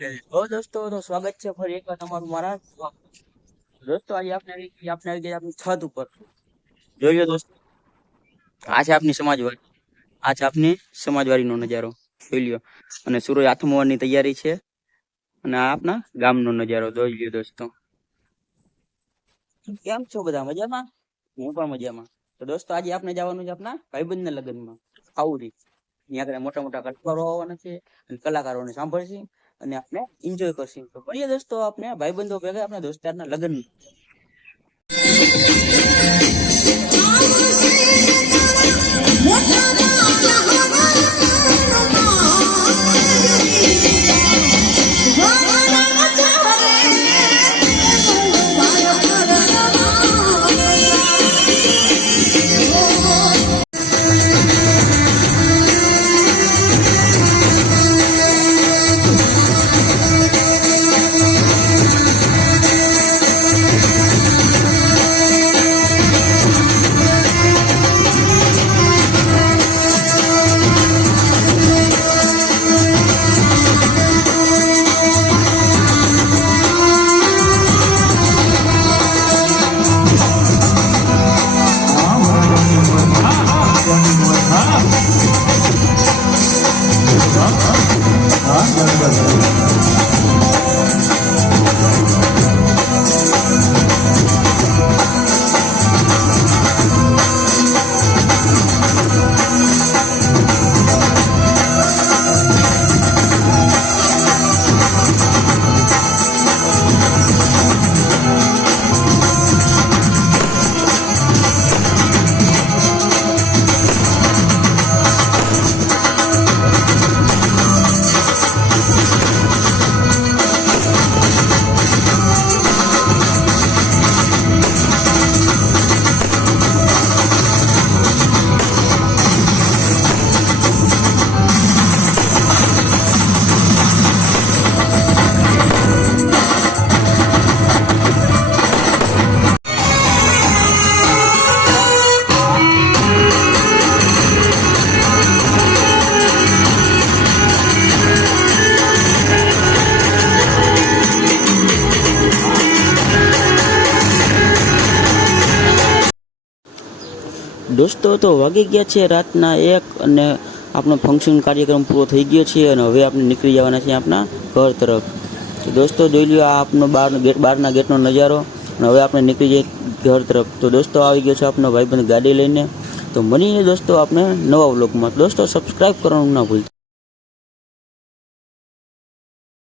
દોસ્તો તો સ્વાગત છે ફરી એકવાર તમારું મારા દોસ્તો આજે આપણે આવી ગયા આપણી છત ઉપર જોઈ લો દોસ્તો આ છે આપની સમાજવાડી આ છે આપની સમાજવાડીનો નજારો જોઈ લ્યો અને સૂરજ આથમવાની તૈયારી છે અને આ આપના ગામનો નજારો જોઈ લ્યો દોસ્તો કેમ છો બધા મજામાં હું પણ મજામાં તો દોસ્તો આજે આપણે જવાનું છે આપણા ભાઈબંધના લગ્નમાં આવરી ત્યાં આગળ મોટા મોટા કલાકારો આવવાના છે અને કલાકારોને સાંભળશે અને આપણે એન્જોય કરશું તો કરીએ દોસ્તો આપણે ભાઈબંધો ભેગા આપણે દોસ્તારના લગ્ન દોસ્તો તો વાગી ગયા છે રાતના 1 અને આપણો ફંક્શન કાર્યક્રમ પૂરો થઈ ગયો છે અને હવે આપણે નીકળી જવાના છીએ આપણા ઘર તરફ તો દોસ્તો જોઈ લ્યો આ આપનો બહારના ગેટનો નજારો અને હવે આપણે નીકળી જઈએ ઘર તરફ તો દોસ્તો આવી ગયો છે આપણો ભાઈબંધ ગાડી લઈને તો મળીએ દોસ્તો આપણે નવા વ્લોગમાં દોસ્તો સબસ્ક્રાઈબ કરવાનું ના ભૂલતા